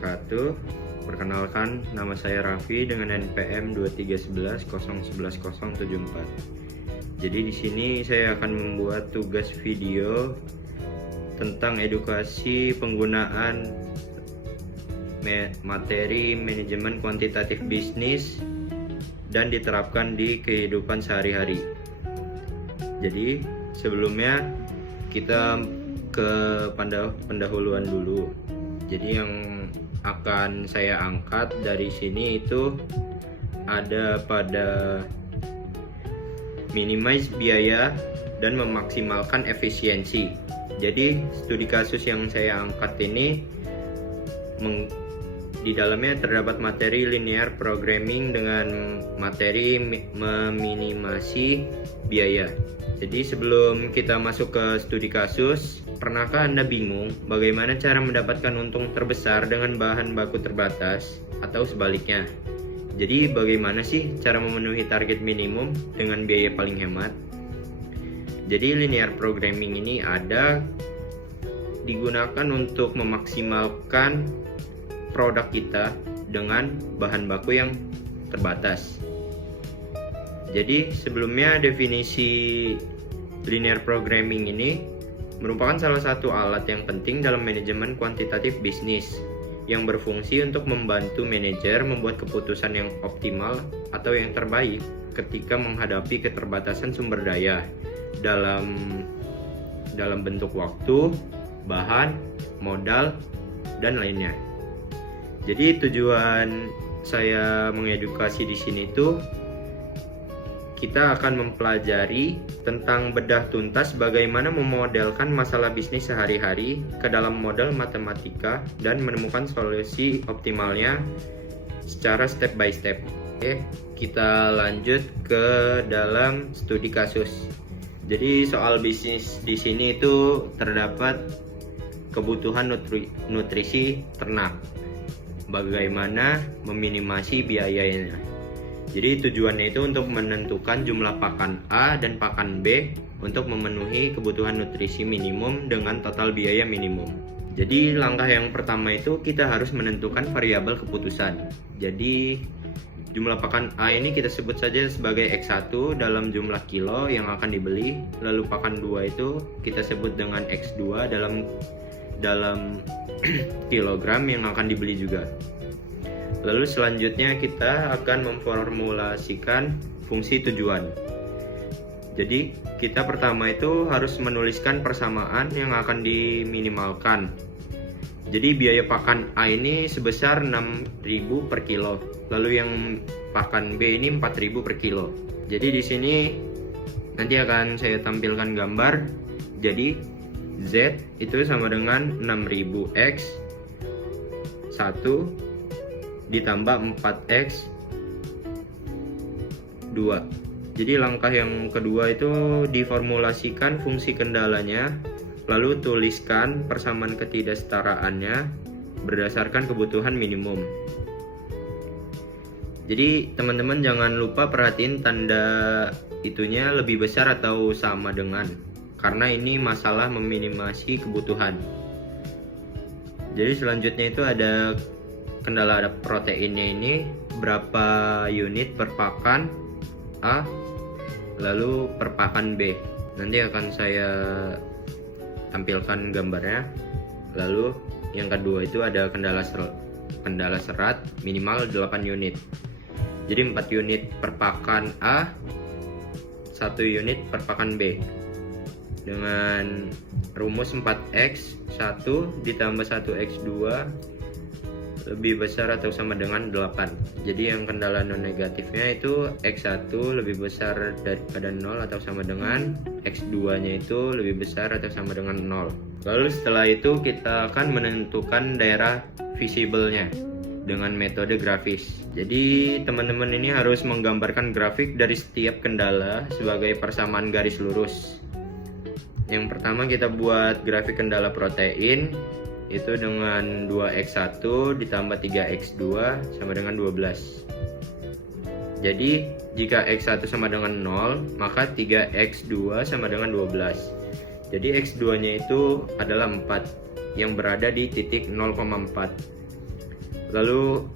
wabarakatuh. Perkenalkan, nama saya Raffi dengan NPM 2311011074. Jadi di sini saya akan membuat tugas video tentang edukasi penggunaan materi manajemen kuantitatif bisnis dan diterapkan di kehidupan sehari-hari. Jadi sebelumnya kita ke pendahuluan dulu. Jadi yang akan saya angkat dari sini itu ada pada minimize biaya dan memaksimalkan efisiensi. Jadi studi kasus yang saya angkat ini di dalamnya terdapat materi linear programming dengan materi meminimasi biaya. Jadi sebelum kita masuk ke studi kasus, pernahkah Anda bingung bagaimana cara mendapatkan untung terbesar dengan bahan baku terbatas atau sebaliknya? Jadi bagaimana sih cara memenuhi target minimum dengan biaya paling hemat? Jadi linear programming ini digunakan untuk memaksimalkan produk kita dengan bahan baku yang terbatas. Jadi sebelumnya definisi linear programming ini merupakan salah satu alat yang penting dalam manajemen kuantitatif bisnis yang berfungsi untuk membantu manajer membuat keputusan yang optimal atau yang terbaik ketika menghadapi keterbatasan sumber daya dalam bentuk waktu, bahan, modal, dan lainnya. Jadi tujuan saya mengedukasi di sini tuh kita akan mempelajari tentang bedah tuntas bagaimana memodelkan masalah bisnis sehari-hari ke dalam model matematika dan menemukan solusi optimalnya secara step by step. Oke, kita lanjut ke dalam studi kasus. Jadi soal bisnis di sini itu terdapat kebutuhan nutrisi ternak. Bagaimana meminimasi biayanya. Jadi tujuannya itu untuk menentukan jumlah pakan A dan pakan B untuk memenuhi kebutuhan nutrisi minimum dengan total biaya minimum. Jadi langkah yang pertama itu kita harus menentukan variabel keputusan. Jadi jumlah pakan A ini kita sebut saja sebagai X1 dalam jumlah kilo yang akan dibeli. Lalu pakan 2 itu kita sebut dengan X2 dalam kilogram yang akan dibeli juga. Lalu selanjutnya kita akan memformulasikan fungsi tujuan. Jadi kita pertama itu harus menuliskan persamaan yang akan diminimalkan. Jadi biaya pakan A ini sebesar 6.000 per kilo. Lalu yang pakan B ini 4.000 per kilo. Jadi di sini nanti akan saya tampilkan gambar. Jadi Z itu sama dengan 6.000 X 1 ditambah 4X 2. Jadi langkah yang kedua itu diformulasikan fungsi kendalanya, lalu tuliskan persamaan ketidaksetaraannya berdasarkan kebutuhan minimum. Jadi teman-teman jangan lupa perhatiin tanda itunya lebih besar atau sama dengan, karena ini masalah meminimasi kebutuhan. Jadi selanjutnya itu ada kendala proteinnya ini berapa unit per pakan A, lalu per pakan B. Nanti akan saya tampilkan gambarnya. Lalu yang kedua itu ada kendala serat minimal 8 unit. Jadi 4 unit per pakan A, 1 unit per pakan B. Dengan rumus 4X 1 ditambah 1X2 lebih besar atau sama dengan 8. Jadi yang kendala non negatifnya itu X1 lebih besar daripada 0 atau sama dengan, X2 nya itu lebih besar atau sama dengan 0. Lalu setelah itu kita akan menentukan daerah visible-nya dengan metode grafis. Jadi teman-teman ini harus menggambarkan grafik dari setiap kendala sebagai persamaan garis lurus. Yang pertama kita buat grafik kendala protein itu dengan 2X1 ditambah 3X2 sama dengan 12. Jadi jika X1 sama dengan 0, maka 3X2 sama dengan 12. Jadi X2 nya itu adalah 4 yang berada di titik 0,4. Lalu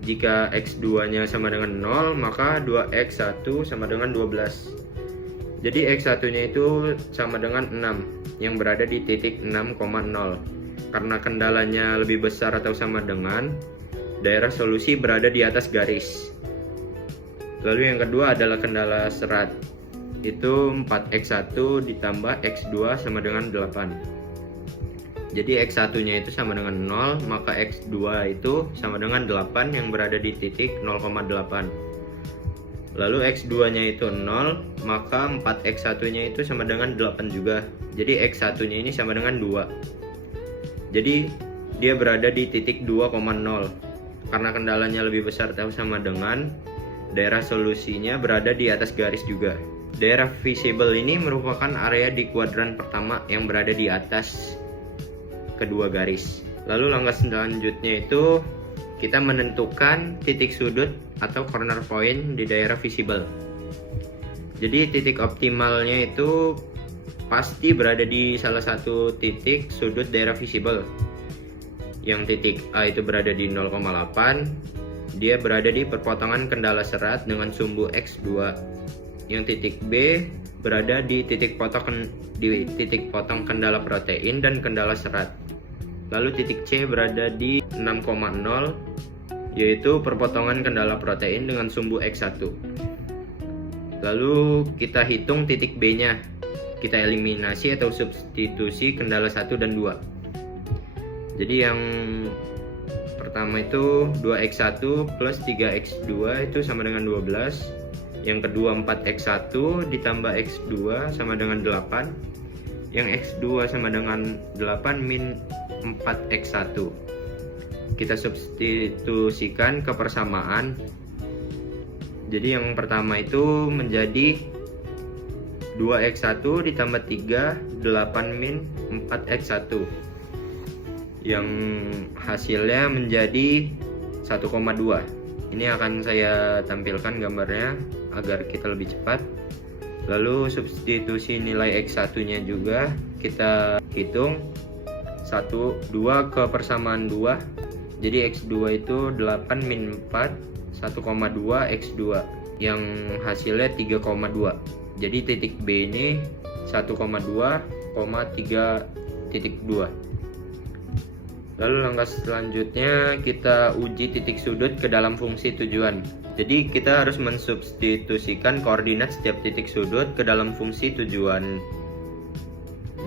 jika X2 nya sama dengan 0, maka 2X1 sama dengan 12. Jadi X1 nya itu sama dengan 6 yang berada di titik 6,0. Karena kendalanya lebih besar atau sama dengan, daerah solusi berada di atas garis. Lalu yang kedua adalah kendala serat, itu 4X1 ditambah X2 sama dengan 8. Jadi X1 nya itu sama dengan 0, maka X2 itu sama dengan 8 yang berada di titik 0,8. Lalu X2 nya itu 0, maka 4X1 nya itu sama dengan 8 juga. Jadi X1 nya ini sama dengan 2. Jadi dia berada di titik 2,0. Karena kendalanya lebih besar atau sama dengan, daerah solusinya berada di atas garis juga. Daerah visible ini merupakan area di kuadran pertama yang berada di atas kedua garis. Lalu langkah selanjutnya itu kita menentukan titik sudut atau corner point di daerah visible. Jadi titik optimalnya itu pasti berada di salah satu titik sudut daerah visible. Yang titik A itu berada di 0,8, dia berada di perpotongan kendala serat dengan sumbu X2. Yang titik B berada di titik potong kendala protein dan kendala serat. Lalu titik C berada di 6,0, yaitu perpotongan kendala protein dengan sumbu X1. Lalu kita hitung titik B nya, kita eliminasi atau substitusi kendala 1 dan 2. Jadi yang pertama itu 2X1 plus 3X2 itu sama dengan 12. Yang kedua 4X1 ditambah X2 sama dengan 8. Yang X2 sama dengan 8 min 4X1. Kita substitusikan ke persamaan. Jadi yang pertama itu menjadi 2X1 ditambah 3, 8 min 4X1. Yang hasilnya menjadi 1,2. Ini akan saya tampilkan gambarnya agar kita lebih cepat. Lalu substitusi nilai X1 nya juga kita hitung 1, 2 ke persamaan 2. Jadi X2 itu 8 min 4, 1,2 X2 yang hasilnya 3,2. Jadi titik B ini 1,2, 3,2. Lalu langkah selanjutnya kita uji titik sudut ke dalam fungsi tujuan. Jadi kita harus mensubstitusikan koordinat setiap titik sudut ke dalam fungsi tujuan.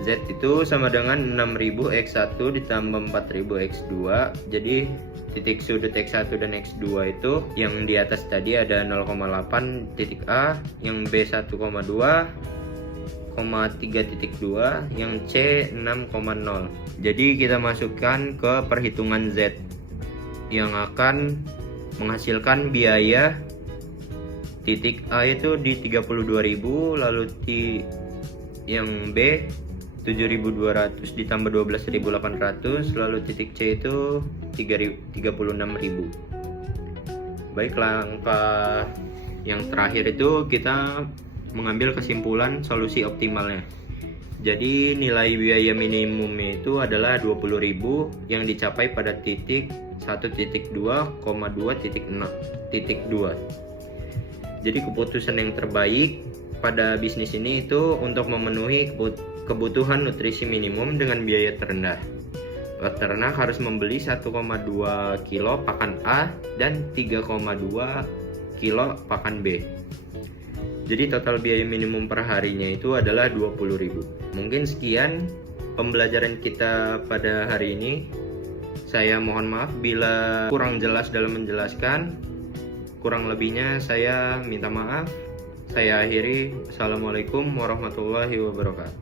Z itu sama dengan 6000 X1 ditambah 4000 X2. Jadi titik sudut X1 dan X2 itu yang di atas tadi ada 0,8 titik A, yang B 1,2, 3.2, yang C 6,0. Jadi kita masukkan ke perhitungan Z yang akan menghasilkan biaya titik A itu di 32.000, lalu yang B 7.200 ditambah 12.800, lalu titik C itu 36.000. Baik, langkah yang terakhir itu kita mengambil kesimpulan solusi optimalnya. Jadi nilai biaya minimumnya itu adalah 20.000 yang dicapai pada titik 1.2,2.2. Jadi keputusan yang terbaik pada bisnis ini itu untuk memenuhi kebutuhan nutrisi minimum dengan biaya terendah. Peternak harus membeli 1,2 kilo pakan A dan 3,2 kilo pakan B. Jadi total biaya minimum per harinya itu adalah 20.000. Mungkin sekian pembelajaran kita pada hari ini. Saya mohon maaf bila kurang jelas dalam menjelaskan. Kurang lebihnya saya minta maaf. Saya akhiri. Assalamualaikum warahmatullahi wabarakatuh.